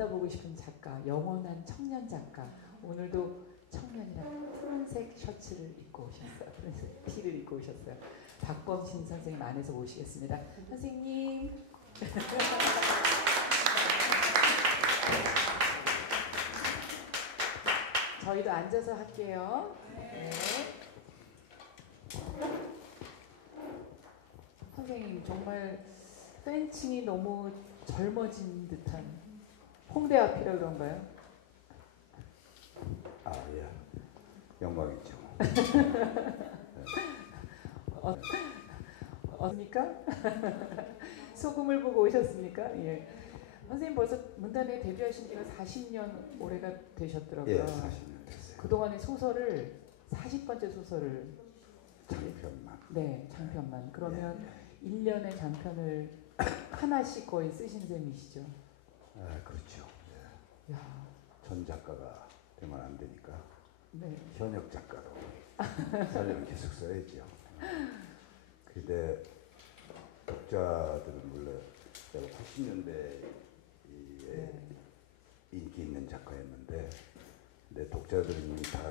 만나보고 싶은 작가, 영원한 청년 작가. 오늘도 청년이랑 푸른색 셔츠를 입고 오셨어요. 푸른색 티를 입고 오셨어요. 박범신 선생님 안에서 모시겠습니다. 선생님. 저희도 앉아서 할게요. 네. 선생님 정말 팬층이 너무 젊어진 듯한 홍대 앞이라 그런가요? 아, 예. 영광이죠. 어습니까? 소금을 보고 오셨습니까? 예. 선생님 벌써 문단에 데뷔하신 지가 40년 올해가 되셨더라고요. 예, 40년 됐어요. 그동안의 소설을 40번째 소설을 장편만. 네, 장편만. 그러면 예. 1년의 장편을 하나씩 거의 쓰신 셈이시죠? 아, 그렇죠. 예. 야. 전 작가가 되면 안 되니까 네. 현역 작가로 살려면 계속 써야죠. 근데 독자들은 물론 내가 80년대에 인기 있는 작가였는데 내 독자들은 이미 다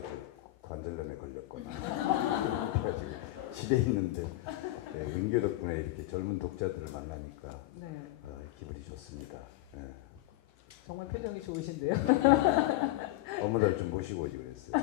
관절염에 걸렸거나 그래가지고 집에 있는데 은교 덕분에 이렇게 젊은 독자들을 만나니까 네. 기분이 좋습니다. 예. 정말 표정이 좋으신데요. 어머니를 좀 모시고 오지 그랬어요.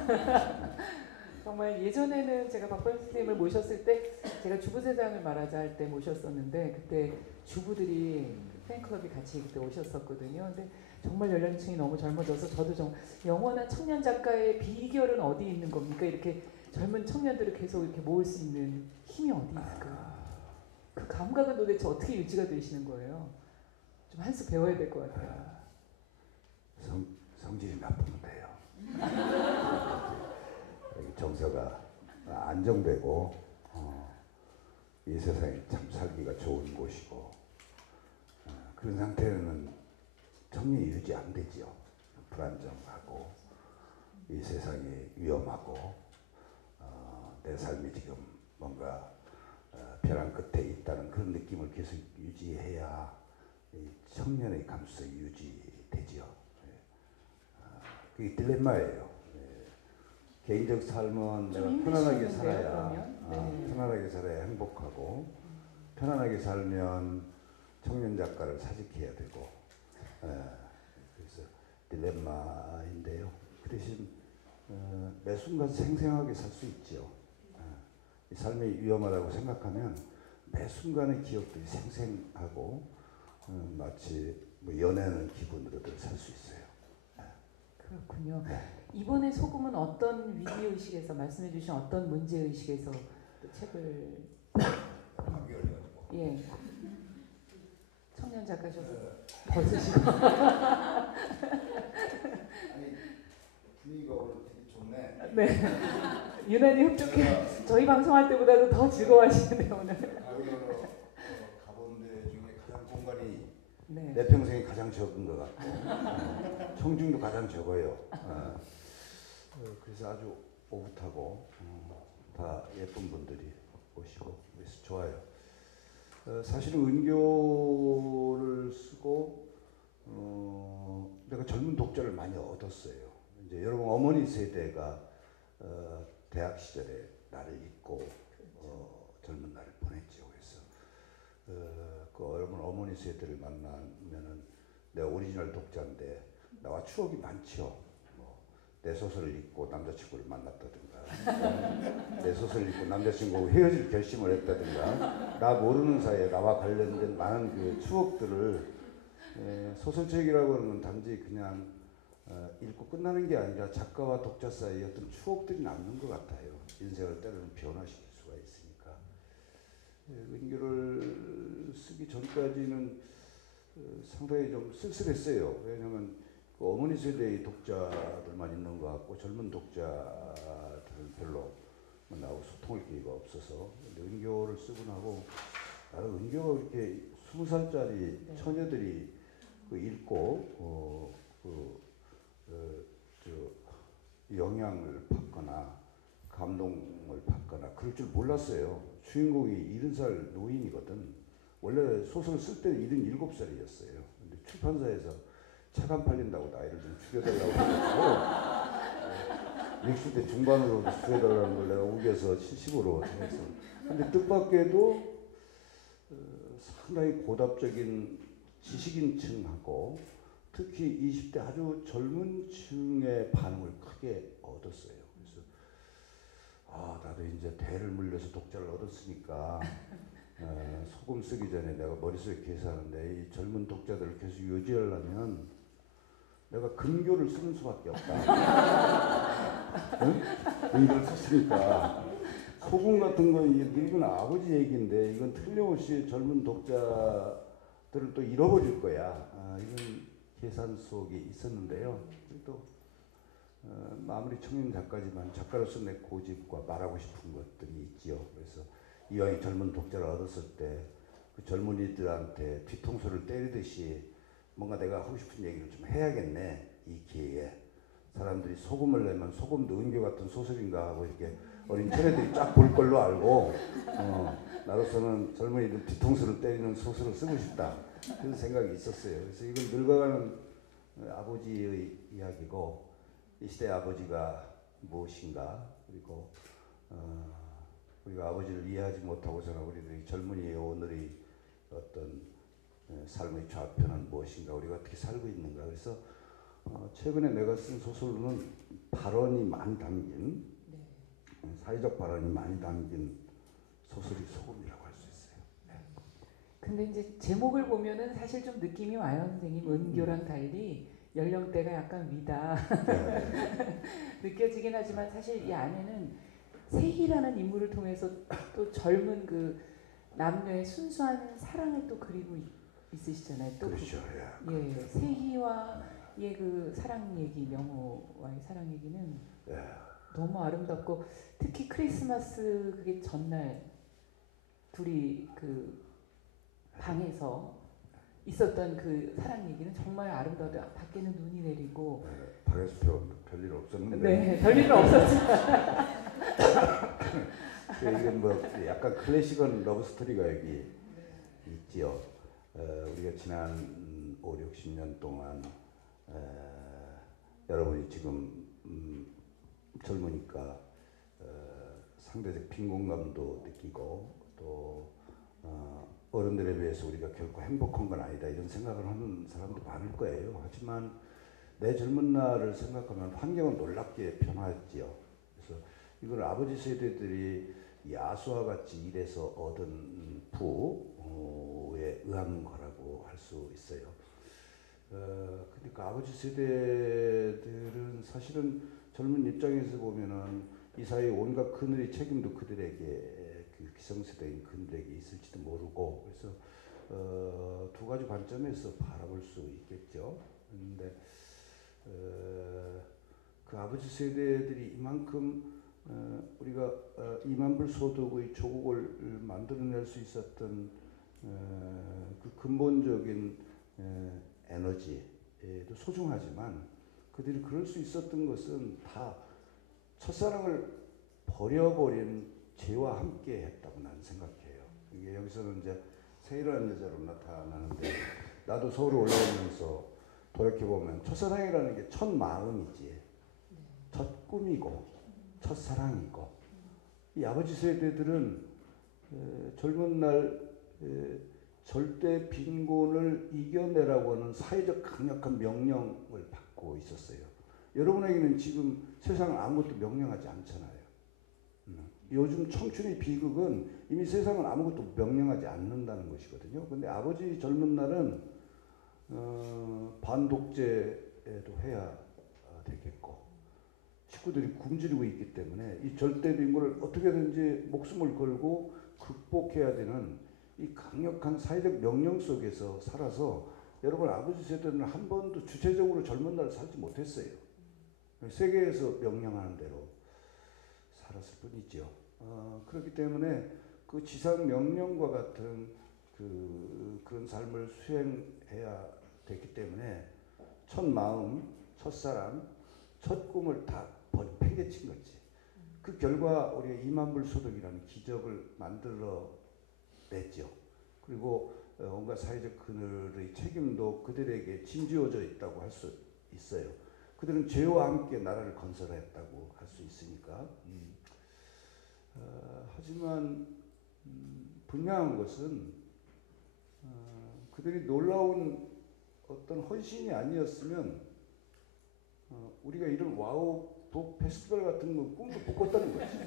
정말 예전에는 제가 박범신 선생님을 모셨을 때 제가 주부세상을 말하자 할 때 모셨었는데 그때 주부들이 팬클럽이 같이 그때 오셨었거든요. 근데 정말 연령층이 너무 젊어져서 저도 좀 영원한 청년 작가의 비결은 어디 있는 겁니까? 이렇게 젊은 청년들을 계속 이렇게 모을 수 있는 힘이 어디 있을까요? 그 감각은 도대체 어떻게 유지가 되시는 거예요? 좀 한 수 배워야 될 것 같아요. 성질이 나쁘면 돼요. 정서가 안정되고 이 세상에 참 살기가 좋은 곳이고 그런 상태는 청년이 유지 안 되죠. 불안정하고 이 세상이 위험하고 내 삶이 지금 뭔가 벼랑 끝에 있다는 그런 느낌을 계속 유지해야 이 청년의 감수성이 유지되죠. 그게 딜레마예요. 개인적 삶은 내가 편안하게 살아야 편안하게 살아야 행복하고 편안하게 살면 청년 작가를 사직해야 되고 그래서 딜레마인데요. 그 대신 매 순간 생생하게 살 수 있죠. 이 삶이 위험하다고 생각하면 매 순간의 기억들이 생생하고 마치 뭐 연애하는 기분으로들 살 수 있어요. 그렇군요. 이번에 소금은 어떤 위기의식에서 말씀해주신 어떤 문제의식에서 또 책을 예 청년 작가셔서 벗으시고 아니 분위기가 오늘 되게 좋네. 네 유난히 흡족해. 저희 방송할 때보다도 더 즐거워하시는데 오늘. 가본 데 중에 가장 공간이 네. 내 평생에 가장 적은 것 같고 청중도 가장 적어요. 그래서 아주 오붓하고 다 예쁜 분들이 오시고 그래서 좋아요. 사실은 은교를 쓰고 내가 젊은 독자를 많이 얻었어요. 이제 여러분 어머니 세대가 대학 시절에 나를 잊고 젊은 날을 보냈죠. 그래서 그 여러분 어머니 세대를 만나면은 내 오리지널 독자인데 나와 추억이 많죠. 내 소설을 읽고 남자친구를 만났다든가 내 소설을 읽고 남자친구하고 헤어질 결심을 했다든가 나 모르는 사이에 나와 관련된 많은 그 추억들을 소설책이라고 하는 건 단지 그냥 읽고 끝나는 게 아니라 작가와 독자 사이에 어떤 추억들이 남는 것 같아요. 인생을 때로는 변화시킬 수가 있으니까. 은교를 쓰기 전까지는 상당히 좀 쓸쓸했어요. 왜냐하면 그 어머니 세대의 독자들만 있는 것 같고 젊은 독자들은 별로 나하고 소통할 기회가 없어서 근데 은교를 쓰고 나고 은교가 이렇게 20살짜리 처녀들이 그 읽고 영향을 받거나 감동을 받거나 그럴 줄 몰랐어요. 주인공이 70살 노인이거든. 원래 소설을 쓸 때는 77살이었어요. 근데 출판사에서 책 안 팔린다고 나이를 좀 줄여달라고 해가지고 60대 중반으로 줄여달라는 걸 내가 우겨서 70으로 했어. 근데 뜻밖에도 상당히 고답적인 지식인층하고 특히 20대 아주 젊은 층의 반응을 크게 얻었어요. 그래서 나도 이제 대를 물려서 독자를 얻었으니까 소금 쓰기 전에 내가 머릿속에 계산하는데 이 젊은 독자들을 계속 유지하려면 내가 근교를 쓰는 수밖에 없다. 응? 근교를 썼으니까 소금 같은 건 늙은 아버지 얘기인데 이건 틀림없이 젊은 독자들을 또 잃어버릴 거야. 이런 계산 속에 있었는데요. 또 아무리 청년 작가지만 작가로서 내 고집과 말하고 싶은 것들이 있지요. 그래서 이왕에 젊은 독자를 얻었을 때 그 젊은이들한테 뒤통수를 때리듯이 뭔가 내가 하고 싶은 얘기를 좀 해야겠네. 이 기회에 사람들이 소금을 내면 소금도 은교 같은 소설인가 하고 이렇게 어린 처녀들이 쫙 볼 걸로 알고 나로서는 젊은이들 뒤통수를 때리는 소설을 쓰고 싶다. 그런 생각이 있었어요. 그래서 이건 늙어가는 아버지의 이야기고 이 시대의 아버지가 무엇인가 그리고 우리가 아버지를 이해하지 못하고서는 우리들이 젊은이의 오늘의 어떤 삶의 좌표는 무엇인가 우리가 어떻게 살고 있는가 그래서 최근에 내가 쓴 소설로는 발언이 많이 담긴 사회적 발언이 많이 담긴 소설이 소금이라고 할 수 있어요. 네. 근데 이제 제목을 보면은 사실 좀 느낌이 와요, 선생님. 은교랑 달리 연령대가 약간 위다 느껴지긴 하지만 사실 이 안에는 세희라는 인물을 통해서 또 젊은 그 남녀의 순수한 사랑을 또 그리고 있으시잖아요. 또 그렇죠. 세희와의 그 사랑 얘기, 명호와의 사랑 얘기는 너무 아름답고 특히 크리스마스 그게 전날 둘이 그 방에서 있었던 그 사랑 얘기는 정말 아름다워요. 밖에는 눈이 내리고 방에서 별일 없었는데 네, 별일은 없었죠. 이건 뭐 약간 클래식한 러브 스토리가 여기 있지요. 우리가 지난 5, 60년 동안 여러분이 지금 젊으니까 상대적 빈곤감도 느끼고 또 어른들에 비해서 우리가 결코 행복한 건 아니다 이런 생각을 하는 사람도 많을 거예요. 하지만 내 젊은 날을 생각하면 환경은 놀랍게 변화했지요. 그래서 이걸 아버지 세대들이 야수와 같이 일해서 얻은 부에 의한 거라고 할 수 있어요. 그러니까 아버지 세대들은 사실은 젊은 입장에서 보면은 이 사회의 온갖 그늘의 책임도 그들에게 그 기성세대인 그들에게 있을지도 모르고 그래서 두 가지 관점에서 바라볼 수 있겠죠. 그런데 그 아버지 세대들이 이만큼 우리가 2만 불 소득의 조국을 만들어낼 수 있었던 그 근본적인 에너지도 소중하지만 그들이 그럴 수 있었던 것은 다 첫사랑을 버려버린 죄와 함께 했다고 나는 생각해요. 이게 여기서는 이제 세희라는 여자로 나타나는데 나도 서울에 올라오면서 돌이켜보면 첫사랑이라는 게 첫 마음이지 첫 꿈이고 첫사랑이고 이 아버지 세대들은 젊은 날 절대 빈곤을 이겨내라고 하는 사회적 강력한 명령을 받고 있었어요. 여러분에게는 지금 세상은 아무것도 명령하지 않잖아요. 요즘 청춘의 비극은 이미 세상은 아무것도 명령하지 않는다는 것이거든요. 근데 아버지 젊은 날은 반독재도 해야 되겠고 식구들이 굶주리고 있기 때문에 이 절대 빈곤을 어떻게든지 목숨을 걸고 극복해야 되는 이 강력한 사회적 명령 속에서 살아서 여러분 아버지 세대는 한 번도 주체적으로 젊은 날 살지 못했어요. 세계에서 명령하는 대로 살았을 뿐이죠. 그렇기 때문에 그 지상 명령과 같은 그런 삶을 수행해야 됐기 때문에 첫 마음, 첫 사람, 첫 꿈을 다 팽개친 거지. 그 결과 우리가 2만 불 소득이라는 기적을 만들어 냈죠. 그리고 온갖 사회적 그늘의 책임도 그들에게 짐지어져 있다고 할 수 있어요. 그들은 죄와 함께 나라를 건설했다고 할 수 있으니까. 하지만 분명한 것은 그들이 놀라운 어떤 헌신이 아니었으면 우리가 이런 와우 독 페스티벌 같은 거 꿈도 못 꿨다는 거지.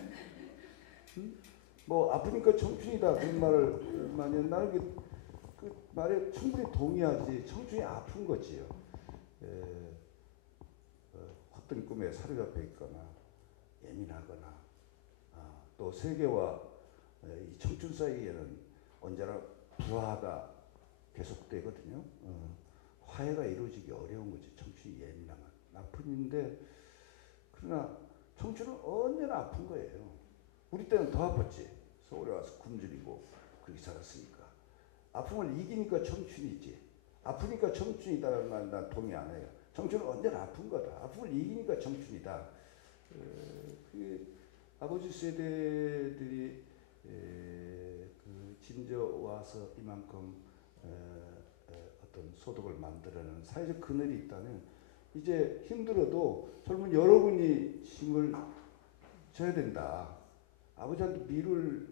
뭐 아프니까 청춘이다 그런 말을 많이 나는 그 말에 충분히 동의하지. 청춘이 아픈 거지요. 헛된 꿈에 사로잡혀 있거나 예민하거나 또 세계와 이 청춘 사이에는 언제나 부하가 계속되거든요. 화해가 이루어지기 어려운 거지. 청춘이 예민하면 나쁜인데 그러나 청춘은 언제나 아픈 거예요. 우리 때는 더 아팠지. 서울에 와서 굶주리고 그렇게 살았으니까. 아픔을 이기니까 청춘이지. 아프니까 청춘이다라는 말 난 동의 안 해요. 청춘은 언제나 아픈 거다. 아픔을 이기니까 청춘이다. 그 아버지 세대들이 그 짐져 와서 이만큼 어떤 소득을 만들어내는 사회적 그늘이 있다면 이제 힘들어도 젊은 여러분이 힘을 져야 된다. 아버지한테 미룰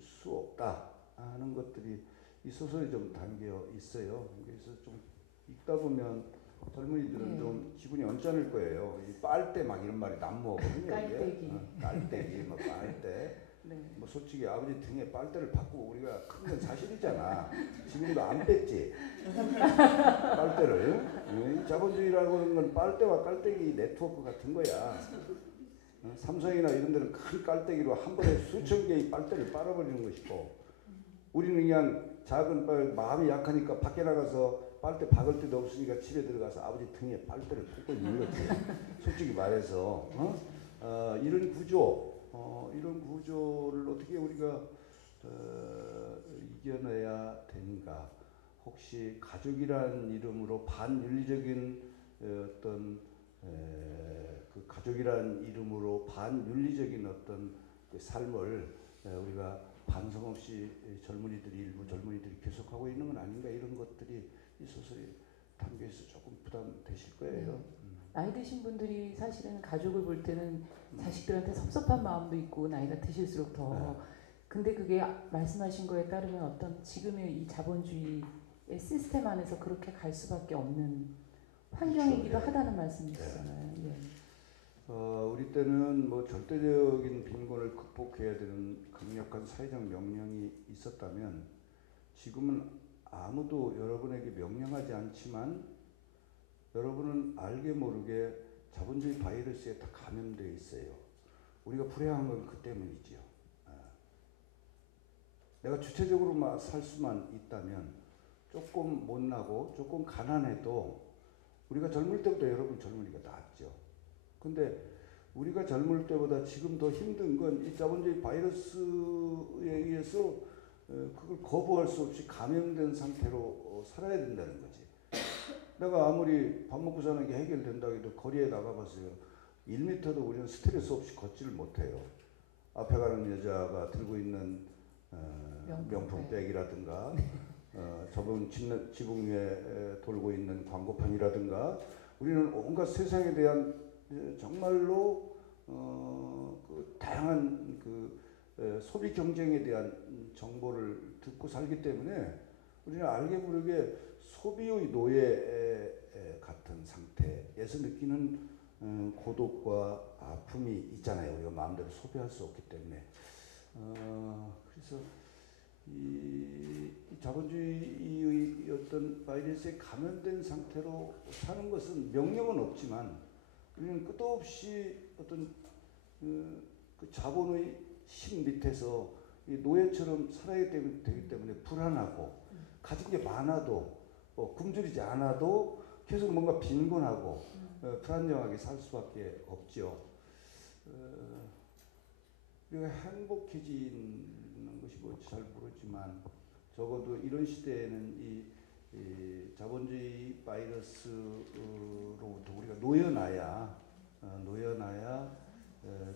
수 없다 하는 것들이 이 소설에 좀 담겨 있어요. 그래서 좀 읽다 보면 젊은이들은 좀 기분이 언짢을 거예요. 이 빨대 막 이런 말이 난무하거든요. 깔때기. 깔때기, 뭐 빨대. 네. 뭐 솔직히 아버지 등에 빨대를 바꾸고 우리가 큰 건 사실이잖아. 지금도 안 뺐지. 빨대를. 이 자본주의라고 하는 건 빨대와 깔때기 네트워크 같은 거야. 삼성이나 이런 데는 큰 깔때기로 한 번에 수천 개의 빨대를 빨아버리는 것이고 우리는 그냥 작은 마음이 약하니까 밖에 나가서 빨대 박을 데도 없으니까 집에 들어가서 아버지 등에 빨대를 꽂고 있는 거지. 솔직히 말해서 이런 구조를 어떻게 우리가 이겨내야 되는가. 혹시 가족이라는 이름으로 반윤리적인 어떤 그 가족이라는 이름으로 반윤리적인 어떤 그 삶을 우리가 반성 없이 일부 젊은이들이 계속하고 있는 건 아닌가. 이런 것들이 이 소설에 담겨 있어 조금 부담되실 거예요. 나이 드신 분들이 사실은 가족을 볼 때는 자식들한테 섭섭한 마음도 있고 나이가 드실수록 더. 근데 그게 말씀하신 거에 따르면 어떤 지금의 이 자본주의의 시스템 안에서 그렇게 갈 수밖에 없는 환경이기도 그렇죠. 하다는 말씀이시잖아요. 예. 우리 때는 뭐 절대적인 빈곤을 극복해야 되는 강력한 사회적 명령이 있었다면 지금은 아무도 여러분에게 명령하지 않지만 여러분은 알게 모르게 자본주의 바이러스에 다 감염되어 있어요. 우리가 불행한 건 그 때문이지요. 내가 주체적으로 살 수만 있다면 조금 못나고 조금 가난해도 우리가 젊을 때보다 여러분 젊은이가 낫죠. 근데 우리가 젊을 때보다 지금 더 힘든 건 이 자본주의 바이러스에 의해서 그걸 거부할 수 없이 감염된 상태로 살아야 된다는 거지. 내가 아무리 밥 먹고 사는 게 해결된다고 해도 거리에 나가보세요. 1m도 우리는 스트레스 없이 걷지를 못해요. 앞에 가는 여자가 들고 있는 명품백이라든가 저번 지붕 위에 돌고 있는 광고판이라든가 우리는 온갖 세상에 대한 정말로 그 다양한 그 소비 경쟁에 대한 정보를 듣고 살기 때문에 우리는 알게 모르게 소비의 노예 같은 상태에서 느끼는 고독과 아픔이 있잖아요. 우리가 마음대로 소비할 수 없기 때문에. 그래서 이 자본주의의 어떤 바이러스에 감염된 상태로 사는 것은 명령은 없지만 우리는 끝도 없이 어떤 그 자본의 힘 밑에서 이 노예처럼 살아야 되기 때문에 불안하고 가진 게 많아도 굶주리지 않아도 계속 뭔가 빈곤하고 불안정하게 살 수밖에 없죠. 우리가 행복해지는 것이 뭔지 잘 모르지만 적어도 이런 시대에는 이 자본주의 바이러스로부터 우리가 놓여놔야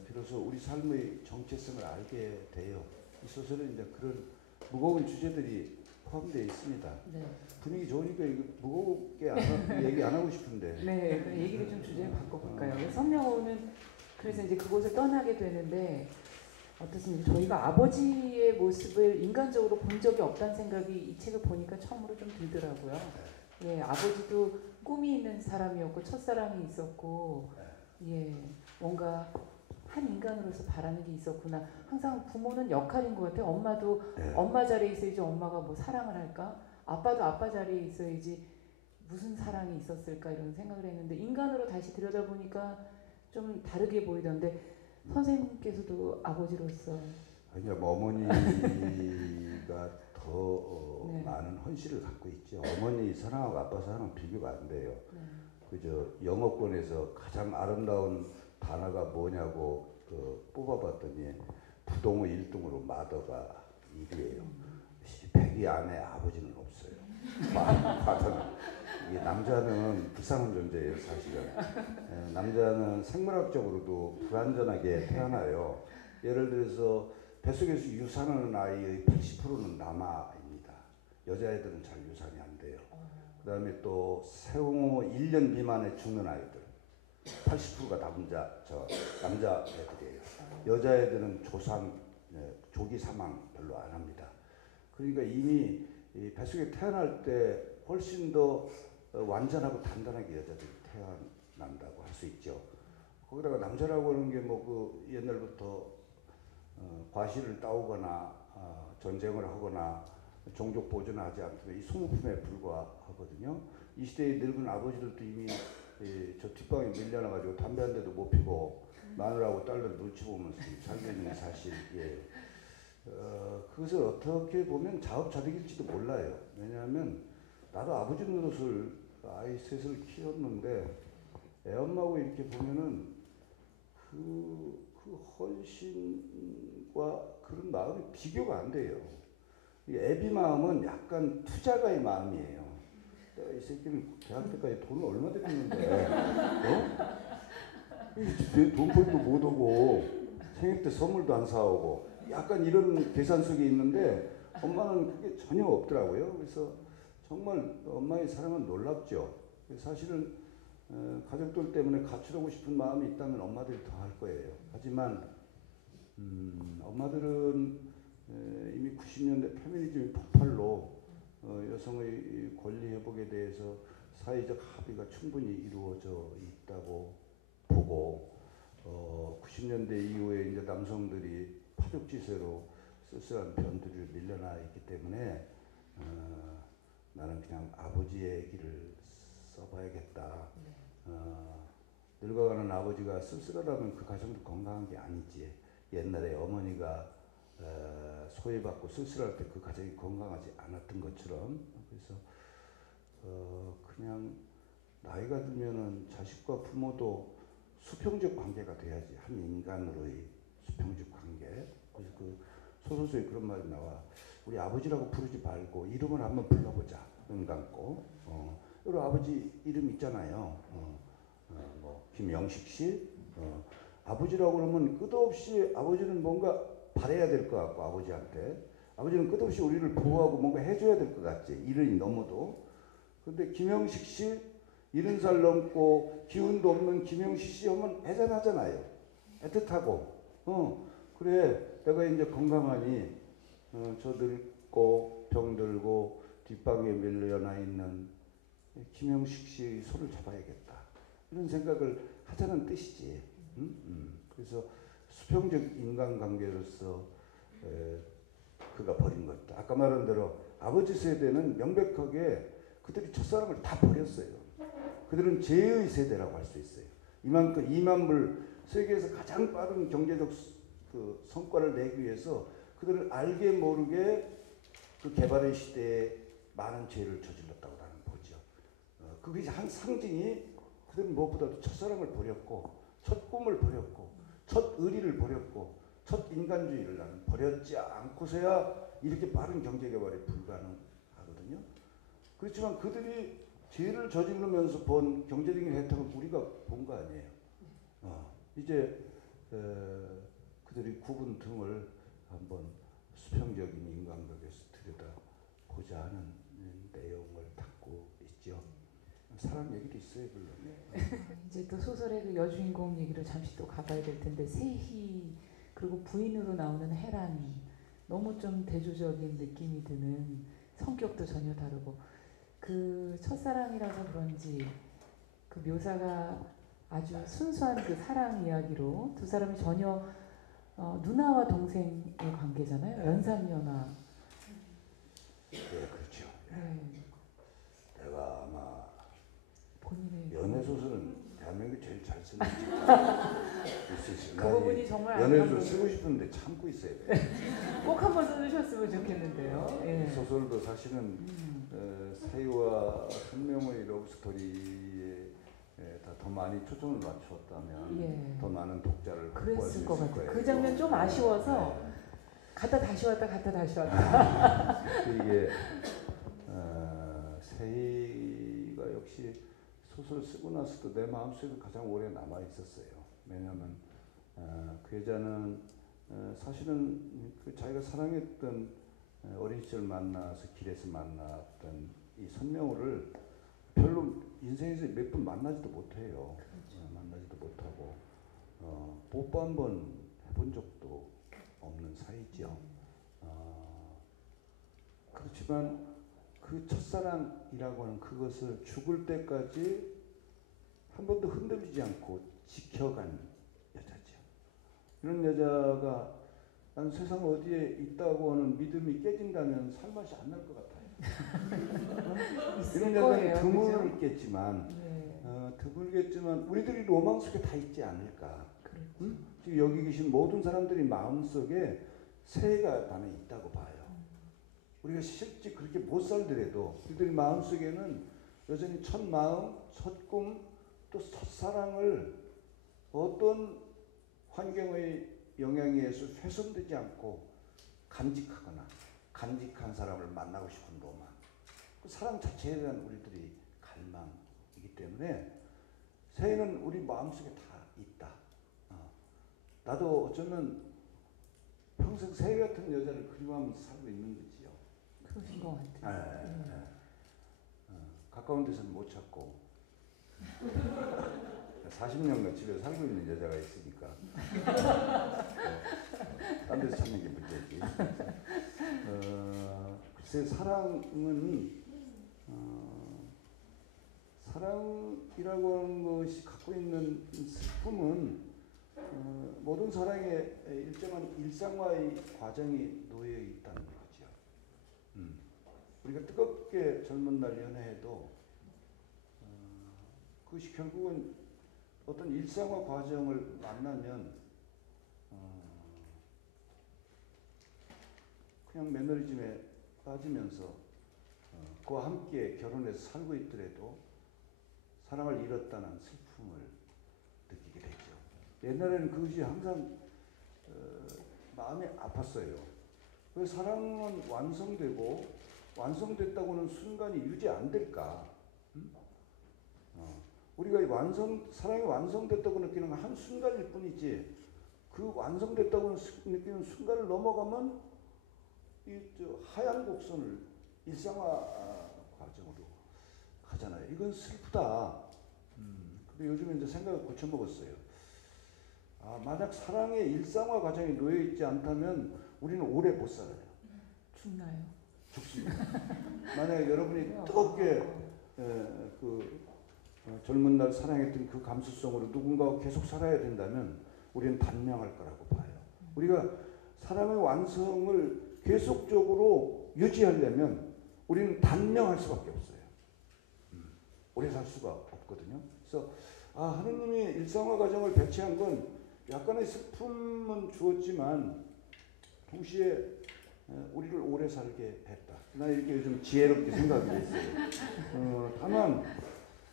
비로소 우리 삶의 정체성을 알게 돼요. 이 소설은 이제 그런 무거운 주제들이 포함되어 있습니다. 네. 분위기 좋으니까 이거 무겁게 얘기 안 하고 싶은데. 네, 그 얘기를 좀 주제를 바꿔볼까요? 선명호는 그래서 이제 그곳을 떠나게 되는데 어떻습니까? 저희가 아버지의 모습을 인간적으로 본 적이 없다는 생각이 이 책을 보니까 처음으로 좀 들더라고요. 예, 아버지도 꿈이 있는 사람이었고 첫사랑이 있었고, 예, 뭔가 한 인간으로서 바라는 게 있었구나. 항상 부모는 역할인 것 같아요. 엄마도 엄마 자리에 있어야지 엄마가 뭐 사랑을 할까? 아빠도 아빠 자리에 있어야지 무슨 사랑이 있었을까 이런 생각을 했는데 인간으로 다시 들여다보니까 좀 다르게 보이던데 선생님께서도 아버지로서 아니요, 뭐 어머니가 더 네. 많은 헌신을 갖고 있죠. 어머니 사랑하고 아빠 사랑은 비교가 안 돼요. 네. 그저 영어권에서 가장 아름다운 단어가 뭐냐고 뽑아봤더니 부동호 1등으로 마더가 1위예요. 100위 안에 아버지는 없어요. 마더는. 이게 남자는 불쌍한 존재예요, 사실은. 남자는 생물학적으로도 불완전하게 태어나요. 예를 들어서 뱃속에서 유산하는 아이의 80%는 남아입니다. 여자애들은 잘 유산이 안 돼요. 그 다음에 또 생후 1년 미만에 죽는 아이들 80%가 남자애들이에요. 여자애들은 조기 사망 별로 안 합니다. 그러니까 이미 이 뱃속에 태어날 때 훨씬 더 완전하고 단단하게 여자들이 태어난다고 할 수 있죠. 거기다가 남자라고 하는 게 뭐 그 옛날부터 과실을 따오거나 전쟁을 하거나 종족 보존을 하지 않더라도 이 소모품에 불과하거든요. 이 시대의 늙은 아버지들도 이미 저 뒷방에 밀려나가지고 담배 한 대도 못 피고 마누라하고 딸들 눈치 보면서 살고 있는 사실이에요. 그것을 어떻게 보면 자업자득일지도 몰라요. 왜냐하면 나도 아버지 노릇을 아이 셋을 키웠는데 애엄마하고 이렇게 보면은 그 헌신과 그런 마음이 비교가 안 돼요. 이 애비 마음은 약간 투자가의 마음이에요. 이 새끼는 대학 때까지 돈을 얼마 들였는데, 내 돈벌이도 못하고 생일 때 선물도 안 사오고 약간 이런 계산 속에 있는데 엄마는 그게 전혀 없더라고요. 그래서 정말 엄마의 사랑은 놀랍죠. 사실은 가족들 때문에 가출하고 싶은 마음이 있다면 엄마들이 더 할 거예요. 하지만 엄마들은 이미 90년대 페미니즘의 폭발로 여성의 권리 회복에 대해서 사회적 합의가 충분히 이루어져 있다고 보고 90년대 이후에 이제 남성들이 파죽지세로 쓸쓸한 변두리를 밀려나 있기 때문에 나는 그냥 아버지의 길을 써봐야겠다. 늙어가는 아버지가 쓸쓸하다면 그 가정도 건강한 게 아니지. 옛날에 어머니가 소외받고 쓸쓸할 때 그 가정이 건강하지 않았던 것처럼. 그래서 그냥 나이가 들면은 자식과 부모도 수평적 관계가 돼야지. 한 인간으로의 수평적 관계. 그래서 그 소설 속에 그런 말이 나와. 우리 아버지라고 부르지 말고 이름을 한번 불러보자. 눈 감고. 여러분 아버지 이름 있잖아요. 뭐 김영식 씨. 아버지라고 그러면 끝없이 아버지는 뭔가 바래야 될 것 같고 아버지한테. 아버지는 끝없이 우리를 보호하고 뭔가 해줘야 될 것 같지. 일을 넘어도. 근데 김영식 씨 70살 넘고 기운도 없는 김영식 씨 하면 애잔하잖아요. 애틋하고. 그래 내가 이제 건강하니 저 늙고 병들고 뒷방에 밀려나 있는 김영식 씨의 손을 잡아야겠다. 이런 생각을 하자는 뜻이지. 그래서 수평적 인간관계로서 그가 버린 것도. 아까 말한 대로 아버지 세대는 명백하게 그들이 첫사랑을 다 버렸어요. 그들은 죄의 세대라고 할 수 있어요. 이만큼 2만 불 세계에서 가장 빠른 경제적 그 성과를 내기 위해서 그들은 알게 모르게 그 개발의 시대에 많은 죄를 저질렀다고 나는 보죠. 그게 한 상징이 그들은 무엇보다도 첫사랑을 버렸고 첫 꿈을 버렸고 첫 의리를 버렸고 첫 인간주의를 나는 버렸지 않고서야 이렇게 빠른 경제개발이 불가능하거든요. 그렇지만 그들이 죄를 저지르면서 본 경제적인 혜택은 우리가 본 거 아니에요. 이제 그들이 굽은 등을 한번 수평적인 인간관계에서 들여다 고자 하는 내용을 담고 있죠. 사랑 얘기도 있어요, 물론. 이제 또 소설의 그 여주인공 얘기로 잠시 또 가봐야 될 텐데 세희 그리고 부인으로 나오는 혜란 너무 좀 대조적인 느낌이 드는 성격도 전혀 다르고 그 첫사랑이라서 그런지 그 묘사가 아주 순수한 그 사랑 이야기로 두 사람이 전혀 누나와 동생의 관계잖아요. 연상연하. 네, 그렇죠. 네. 내가 아마 본인의 연애 소설은 대한민국이 제일 잘 쓰는 그 부분이 정말 연애 아름다운 소설 쓰고 싶은데 참고 있어야 돼. 꼭 한번 써주셨으면 좋겠는데요. 예. 소설도 사실은 사이와 선명의 러브 스토리에 더 많이 초점을 맞추었다면 예. 더 많은 독자를 확보할 수 그랬을 있을 것 같아요. 거예요. 그 장면 좀 아쉬워서 네. 갔다 다시 왔다 갔다 다시 왔다. 이게 세희가 역시 소설 쓰고 나서도 내 마음속에 가장 오래 남아 있었어요. 왜냐하면 그 여자는 사실은 그 자기가 사랑했던 어린 시절 만나서 길에서 만났던 이 선명우를 별로 인생에서 몇 번 만나지도 못해요. 그렇죠. 만나지도 못하고 뽀뽀 한 번 해본 적도 없는 사이죠. 그렇지만 그 첫사랑이라고 하는 그것을 죽을 때까지 한 번도 흔들리지 않고 지켜간 여자죠. 이런 여자가 난 세상 어디에 있다고 하는 믿음이 깨진다면 살맛이 안 날 것 같아요. 이런 여자는 드물을 있겠지만, 드물겠지만 우리들이 로망 속에 다 있지 않을까. 응? 지금 여기 계신 모든 사람들이 마음 속에 새해가 나는 있다고 봐요. 우리가 실제 그렇게 못 살더라도 우리들 마음 속에는 여전히 첫 마음, 첫 꿈, 또 첫사랑을 어떤 환경의 영향에 의해서 훼손되지 않고 간직하거나 간직한 사람을 만나고 싶은 로망, 그 사랑 자체에 대한 우리들이 갈망이기 때문에 새해는 우리 마음속에 다 있다. 나도 어쩌면 평생 새해 같은 여자를 그리워하면서 살고 있는 거지요. 그러신 것 같아요. 가까운 데서는 못 찾고 40년간 집에 살고 있는 여자가 있으니까 딴 데서 찾는 게 문제지. 글쎄 사랑이라고 하는 것이 갖고 있는 슬픔은 모든 사랑에 일정한 일상화의 과정이 놓여 있다는 거죠. 우리가 뜨겁게 젊은 날 연애해도 그것이 결국은 어떤 일상화 과정을 만나면 그냥 매너리즘에 빠지면서 그와 함께 결혼해서 살고 있더라도 사랑을 잃었다는 슬픔을 느끼게 되죠. 옛날에는 그것이 항상 마음이 아팠어요. 왜 사랑은 완성되고 완성됐다고는 순간이 유지 안 될까? 우리가 사랑이 완성됐다고 느끼는 건 한 순간일 뿐이지 그 완성됐다고 느끼는 순간을 넘어가면 하얀 곡선을 일상화 과정으로 가잖아요. 이건 슬프다. 근데 요즘에 이제 생각을 고쳐먹었어요. 만약 사랑의 일상화 과정이 놓여있지 않다면 우리는 오래 못 살아요. 죽나요? 죽습니다. 만약 여러분이 뜨겁게 젊은 날 사랑했던 그 감수성으로 누군가와 계속 살아야 된다면 우리는 단명할 거라고 봐요. 우리가 사랑의 완성을 계속적으로 유지하려면 우리는 단명할 수밖에 없어요. 오래 살 수가 없거든요. 그래서 하느님이 일상화 과정을 배치한 건 약간의 슬픔은 주었지만 동시에 우리를 오래 살게 했다. 나 이렇게 요즘 지혜롭게 생각이 됐어요. 다만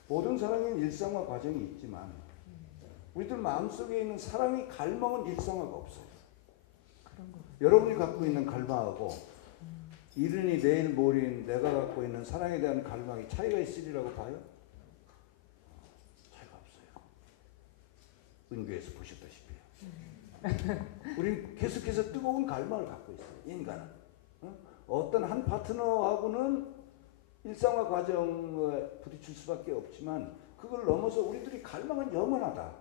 모든 사랑에는 일상화 과정이 있지만 우리들 마음속에 있는 사랑의 갈망은 일상화가 없어요. 여러분이 갖고 있는 갈망하고 이른이 내일 모레인 내가 갖고 있는 사랑에 대한 갈망이 차이가 있으리라고 봐요? 차이가 없어요. 은교에서 보셨다시피요. 우리는 계속해서 뜨거운 갈망을 갖고 있어요. 인간은. 어떤 한 파트너하고는 일상화 과정에 부딪힐 수밖에 없지만 그걸 넘어서 우리들이 갈망은 영원하다.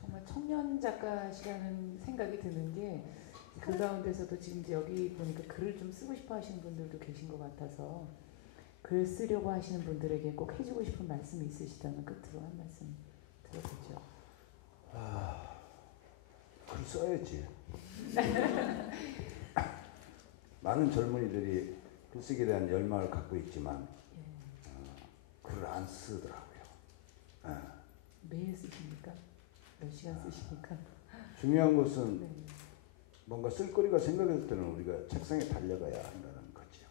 정말 청년 작가시라는 생각이 드는 게 그 가운데서도 지금 이제 여기 보니까 글을 좀 쓰고 싶어 하시는 분들도 계신 것 같아서 글 쓰려고 하시는 분들에게 꼭 해주고 싶은 말씀이 있으시다면 끝으로 한 말씀 들어보죠. 글 써야지. 많은 젊은이들이 글쓰기에 대한 열망을 갖고 있지만 글을 안 쓰더라고요. 매일 쓰십니까? 몇 시간 쓰십니까? 중요한 것은 네. 뭔가 쓸거리가 생각했을 때는 우리가 책상에 달려가야 한다는 거죠.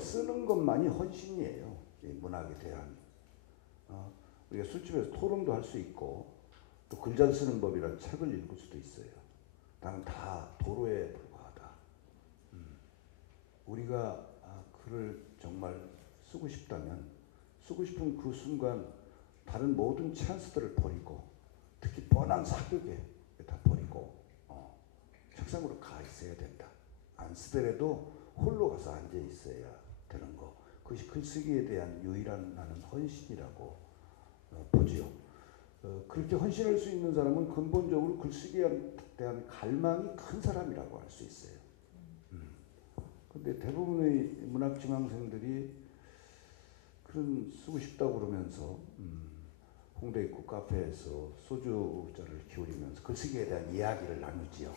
쓰는 것만이 헌신이에요. 이 문학에 대한. 우리가 술집에서 토론도 할 수 있고 또 글 잘 쓰는 법이라는 책을 읽을 수도 있어요. 나는 다 도로에 불과하다. 우리가 글을 정말 쓰고 싶다면 쓰고 싶은 그 순간 다른 모든 찬스들을 버리고 특히 뻔한 사격에 다 버리고 책상으로 가 있어야 된다. 안 쓰더라도 홀로 가서 앉아 있어야 되는 거. 그것이 글쓰기에 대한 유일한 나는 헌신이라고 보지요. 그렇게 헌신할 수 있는 사람은 근본적으로 글쓰기에 대한 갈망이 큰 사람이라고 할 수 있어요. 근데 대부분의 문학 지망생들이 그런 쓰고 싶다고 그러면서 홍대 입구 카페에서 소주잔을 기울이면서 글쓰기에 대한 이야기를 나누지요.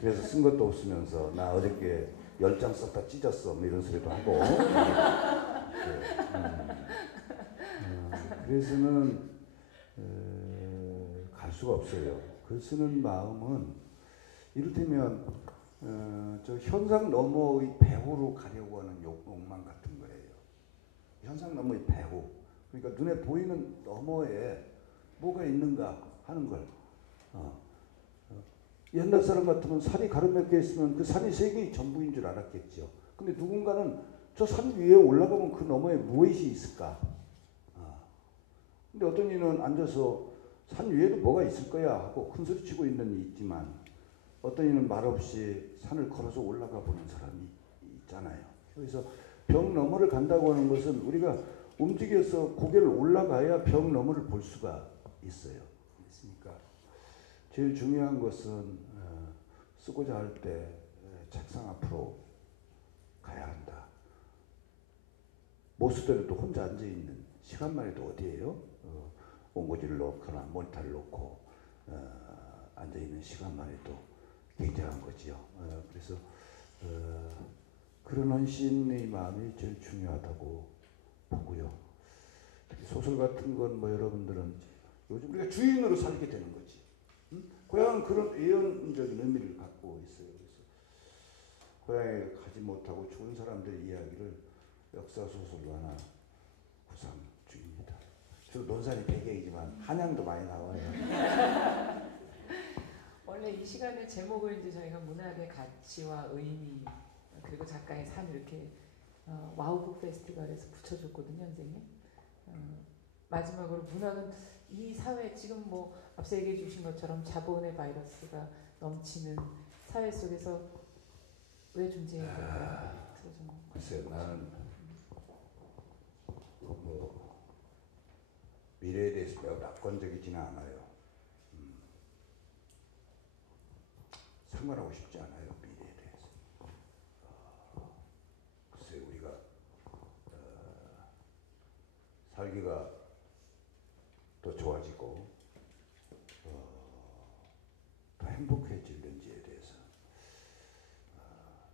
그래서 쓴 것도 없으면서 나 어저께 10장 썼다 찢었어 뭐 이런 소리도 하고 그래서는 갈 수가 없어요. 글 쓰는 마음은 이를테면 저 현상 너머의 배후로 가려고 하는 욕망 같은 거예요. 현상 너머의 배후. 그러니까 눈에 보이는 너머에 뭐가 있는가 하는 걸. 옛날 사람 같으면 산이 가로막혀 있으면 그 산이 세계의 전부인 줄 알았겠죠. 근데 누군가는 저 산 위에 올라가면 그 너머에 무엇이 있을까? 근데 어떤 이는 앉아서 산 위에도 뭐가 있을 거야 하고 큰 소리 치고 있는 이 있지만 어떤 이는 말없이 산을 걸어서 올라가 보는 사람이 있잖아요. 그래서 벽 너머를 간다고 하는 것은 우리가 움직여서 고개를 올라가야 벽 너머를 볼 수가 있어요. 그렇습니까? 제일 중요한 것은 쓰고자 할 때 책상 앞으로 가야 한다. 못 쓰더라도 혼자 앉아있는 시간만 해도 어디에요? 온고지를 놓거나 모니터를 놓고 앉아있는 시간만 해도 굉장한 거지요. 그래서 그런 헌신의 마음이 제일 중요하다고 보고요. 특히 소설 같은 건 뭐 여러분들은 요즘 우리가 주인으로 살게 되는 거지. 고향은 그런 예언적인 의미를 갖고 있어요. 그래서 고향에 가지 못하고 죽은 사람들의 이야기를 역사 소설로 하나 구상 중입니다. 주로 논산이 배경이지만 한양도 많이 나와요. 원래 이 시간의 제목을 이제 저희가 문학의 가치와 의미 그리고 작가의 삶 이렇게 와우북 페스티벌에서 붙여줬거든요, 선생님. 마지막으로 문학은 이 사회 지금 뭐 앞서 얘기해 주신 것처럼 자본의 바이러스가 넘치는 사회 속에서 왜 존재해야 될까요? 글쎄요, 나는 뭐 미래에 대해서 매우 낙관적이지는 않아요. 상관하고 싶지 않아요, 미래에 대해서. 글쎄 우리가 살기가 더 좋아지고 더 행복해질는지에 대해서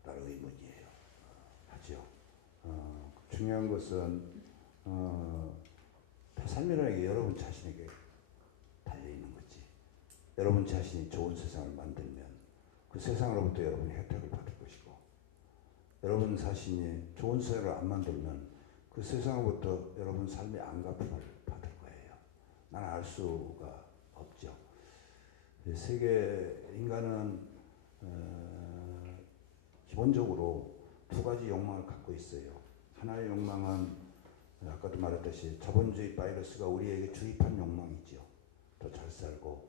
나는 의문이에요. 하죠. 중요한 것은 다 삶이라는 게 여러분 자신에게 달려있는 거지. 여러분 자신이 좋은 세상을 만들면 그 세상으로부터 여러분이 혜택을 받을 것이고 여러분 자신이 좋은 세상을 안 만들면 그 세상으로부터 여러분 삶의 안갚음을 받을 거예요. 나는 알 수가 없죠. 세계 인간은 기본적으로 두 가지 욕망을 갖고 있어요. 하나의 욕망은 아까도 말했듯이 자본주의 바이러스가 우리에게 주입한 욕망이지요. 더 잘 살고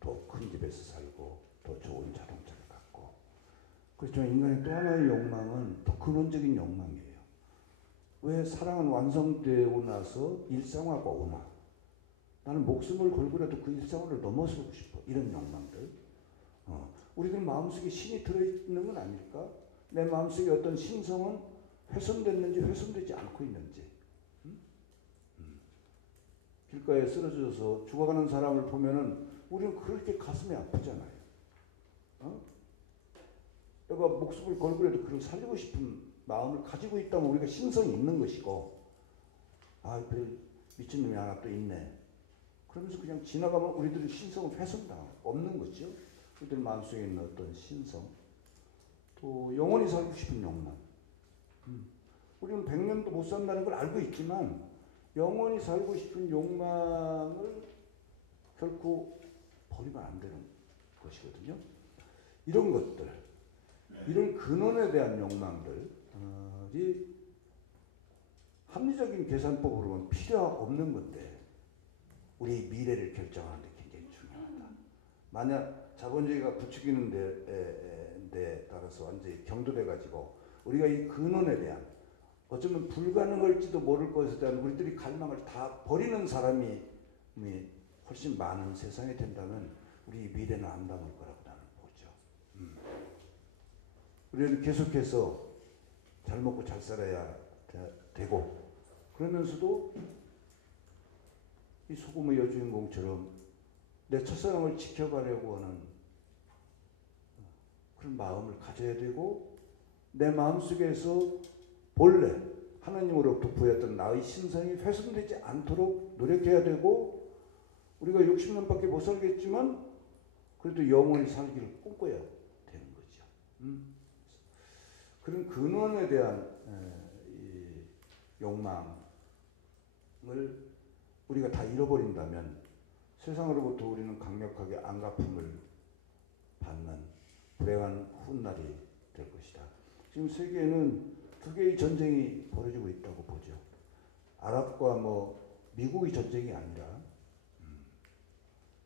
더 큰 집에서 살고 더 좋은 자동차를 갖고. 그렇지만 인간의 또 하나의 욕망은 더 근원적인 욕망이에요. 왜 사랑은 완성되고 나서 일상화가 오나? 나는 목숨을 걸고라도 그 일상화를 넘어서고 싶어. 이런 욕망들. 우리들 마음속에 신이 들어있는 건 아닐까? 내 마음속에 어떤 신성은 훼손됐는지 훼손되지 않고 있는지. 길가에 쓰러져서 죽어가는 사람을 보면은 우리는 그렇게 가슴이 아프잖아요. 내가 목숨을 걸고라도 그를 살리고 싶은 마음을 가지고 있다면 우리가 신성이 있는 것이고, 그 미친놈이 하나 또 있네. 그러면서 그냥 지나가면 우리들의 신성은 훼손당하고 없는 거죠. 우리들 마음속에 있는 어떤 신성, 또 영원히 살고 싶은 욕망. 우리는 100년도 못 산다는 걸 알고 있지만 영원히 살고 싶은 욕망을 결코 버리면 안 되는 것이거든요. 이런 것들, 이런 근원에 대한 욕망들이 합리적인 계산법으로는 필요 없는 건데 우리 미래를 결정하는 데 굉장히 중요하다. 만약 자본주의가 부추기는 데 따라서 완전히 경도돼 가지고 우리가 이 근원에 대한 어쩌면 불가능할지도 모를 것에 대한 우리들이 갈망을 다 버리는 사람이 훨씬 많은 세상이 된다면 우리 미래는 안 담을 거라고 나는 보죠. 우리는 계속해서 잘 먹고 잘 살아야 되고, 그러면서도 이 소금의 여주인공처럼 내 첫사랑을 지켜가려고 하는 그런 마음을 가져야 되고, 내 마음속에서 본래 하나님으로부터 부여했던 나의 신성이 훼손되지 않도록 노력해야 되고, 우리가 60년밖에 못 살겠지만 그래도 영원히 살기를 꿈꿔야 되는 거죠. 그런 근원에 대한 이 욕망을 우리가 다 잃어버린다면 세상으로부터 우리는 강력하게 안갚음을 받는 불행한 훗날이 될 것이다. 지금 세계에는 두 개의 전쟁이 벌어지고 있다고 보죠. 아랍과 미국의 전쟁이 아니라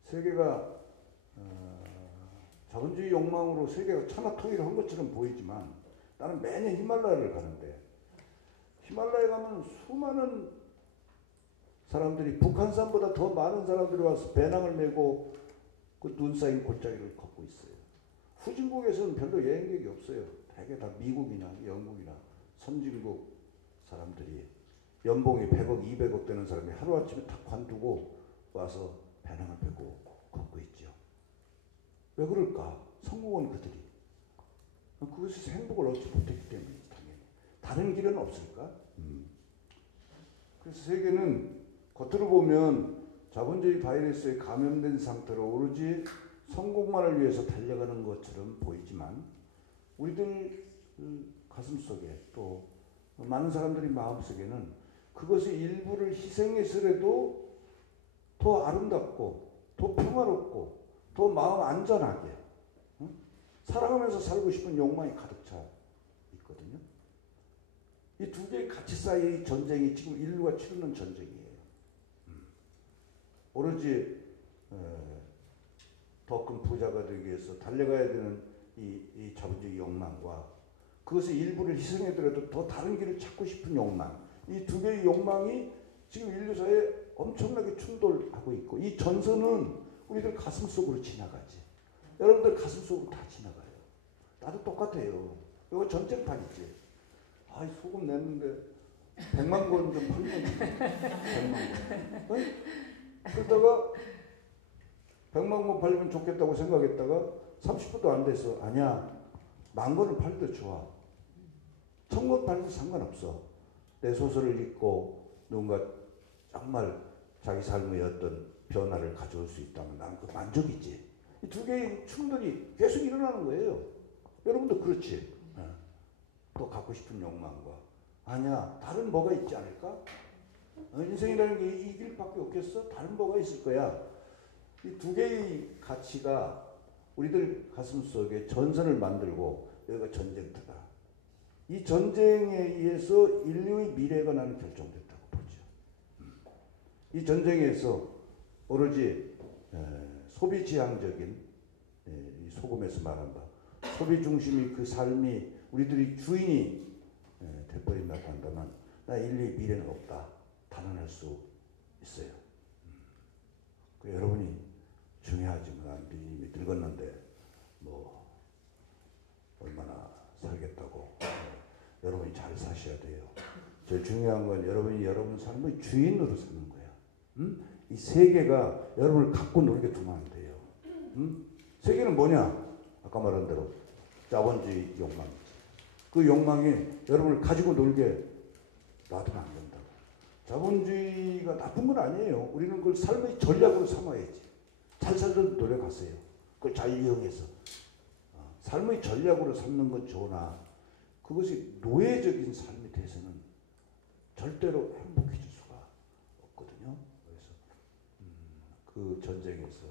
세계가 자본주의 욕망으로 세계가 천하통일을 한 것처럼 보이지만, 나는 매년 히말라야를 가는데 히말라야 가면 수많은 사람들이, 북한산보다 더 많은 사람들이 와서 배낭을 메고 그 눈 쌓인 골짜기를 걷고 있어요. 후진국에서는 별로 여행객이 없어요. 대개 다 미국이나 영국이나 선진국 사람들이 연봉이 100억, 200억 되는 사람이 하루아침에 다 관두고 와서 배낭을 메고 걷고 있죠. 왜 그럴까? 성공한 그들이. 그것에서 행복을 얻지 못했기 때문이지, 당연히. 다른 길은 없을까? 그래서 세계는 겉으로 보면 자본주의 바이러스에 감염된 상태로 오로지 성공만을 위해서 달려가는 것처럼 보이지만, 우리들 가슴속에 또 많은 사람들이 마음속에는 그것의 일부를 희생해서라도 더 아름답고 더 평화롭고 더 마음 안전하게 살아가면서 살고 싶은 욕망이 가득 차 있거든요. 이 두 개의 가치 사이의 전쟁이 지금 인류가 치르는 전쟁이에요. 오로지 더 큰 부자가 되기 위해서 달려가야 되는 이 자본주의 욕망과 그것의 일부를 희생하더라도 더 다른 길을 찾고 싶은 욕망, 이 두 개의 욕망이 지금 인류사에 엄청나게 충돌하고 있고, 이 전선은 우리들 가슴 속으로 지나가지. 여러분들 가슴 속으로 다 지나가요. 나도 똑같아요. 이거 전쟁판이지. 소금 냈는데 100만 권 좀 팔면 100만 권. 그러다가 100만 권 팔리면 좋겠다고 생각했다가 30분도 안 돼서, 아니야, 10,000권을 팔도 좋아. 1,000권 팔도 상관없어. 내 소설을 읽고 누군가 정말 자기 삶의 어떤 변화를 가져올 수 있다면 나는 그 만족이지. 이 두 개의 충돌이 계속 일어나는 거예요. 여러분도 그렇지. 또 갖고 싶은 욕망과, 아니야, 다른 뭐가 있지 않을까? 인생이라는 게 이 길밖에 없겠어? 다른 뭐가 있을 거야. 이 두 개의 가치가 우리들 가슴 속에 전선을 만들고 여기가 전쟁터다. 이 전쟁에 의해서 인류의 미래가 나는 결정됐다고 보죠. 이 전쟁에서 오로지 소비 지향적인 이 소금에서 말한 바 소비 중심의 그 삶이 우리들이 주인이 돼버린다고 한다면 나 인류의 미래는 없다 단언할 수 있어요. 여러분이 중요하지만 미님이 늙었는데 뭐 얼마나 살겠다고 여러분이 잘 사셔야 돼요. 제일 중요한 건 여러분이 여러분 삶의 주인으로 사는 거야. 이 세계가 여러분을 갖고 놀게 두면 안 돼요. 세계는 뭐냐? 아까 말한 대로 자본주의 욕망이지. 그 욕망이 여러분을 가지고 놀게 놔두면 안 된다고. 자본주의가 나쁜 건 아니에요. 우리는 그걸 삶의 전략으로 삼아야지. 잘 살던 노력하세요. 그걸 잘 이용해서. 삶의 전략으로 삼는 건 좋으나 그것이 노예적인 삶이 돼서는 절대로 행복해질 수가 없거든요. 그래서 그 전쟁에서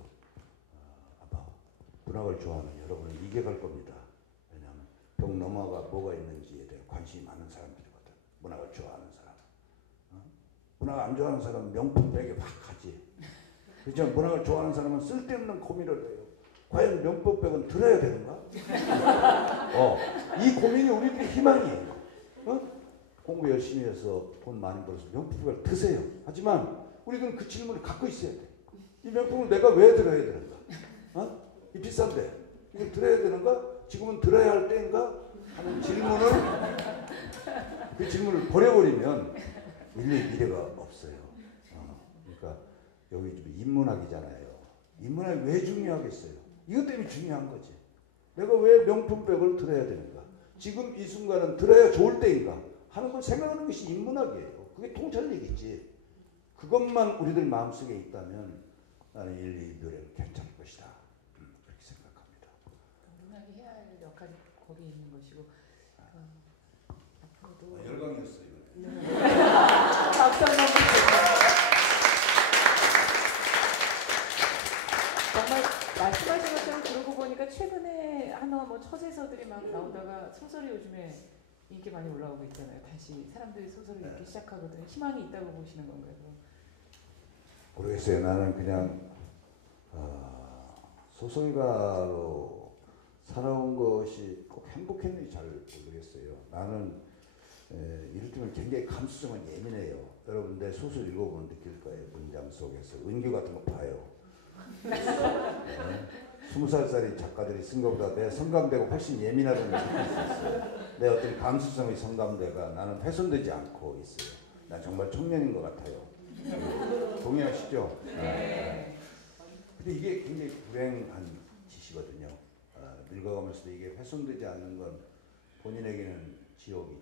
아마 문학을 좋아하는 여러분은 이겨갈 겁니다. 왜냐하면 동남아가 뭐가 있는지에 대해 관심이 많은 사람들이거든. 문학을 좋아하는 사람. 문학 안 좋아하는 사람은 명품 백에 막 가지. 그렇지만 문학을 좋아하는 사람은 쓸데없는 고민을 해요. 과연 명품백은 들어야 되는가? 이 고민이 우리들의 희망이에요. 공부 열심히 해서 돈 많이 벌어서 명품백을 드세요. 하지만 우리들은 그 질문을 갖고 있어야 돼. 이 명품을 내가 왜 들어야 되는가? 이 비싼데 이걸 들어야 되는가? 지금은 들어야 할 때인가? 하는 그 질문을 버려버리면 인류의 미래가 없어요. 그러니까 여기 좀 인문학이잖아요. 인문학이 왜 중요하겠어요? 이것 때문에 중요한 거지. 내가 왜 명품백을 들어야 되는가? 지금 이 순간은 들어야 좋을 때인가? 하는 걸 생각하는 것이 인문학이에요. 그게 통찰력이지. 그것만 우리들 마음속에 있다면 나는 인류의 미래는 괜찮을 것이다. 그렇게 생각합니다. 문학이 해야 할 역할이 거기 있는 것이고 앞으로도 열광이었어요. 박수 한번 주세요. 정말 말씀하신 것처럼 그러고 보니까 최근에 한화 뭐 처제서들이 막 나오다가 소설이 요즘에 인기 많이 올라오고 있잖아요. 다시 사람들이 소설을 읽기 시작하거든요. 희망이 있다고 보시는 건가요? 모르겠어요. 나는 그냥 소설가로 살아온 것이 꼭 행복했는지 잘 모르겠어요. 나는 이를테면 굉장히 감수성은 예민해요. 여러분 내 소설 읽어보면 느낄 거예요. 문장 속에서 은교 같은 거 봐요. 20살짜리 작가들이 쓴 것보다 내 성감대가 훨씬 예민하다는 걸 느낄 수 있어요. 내 어떤 감수성의 성감대가 나는 훼손되지 않고 있어요. 난 정말 청년인 것 같아요. 동의하시죠? 네. 근데 이게 굉장히 불행한 짓이거든요. 늙어가면서도 이게 훼손되지 않는 건 본인에게는 지옥이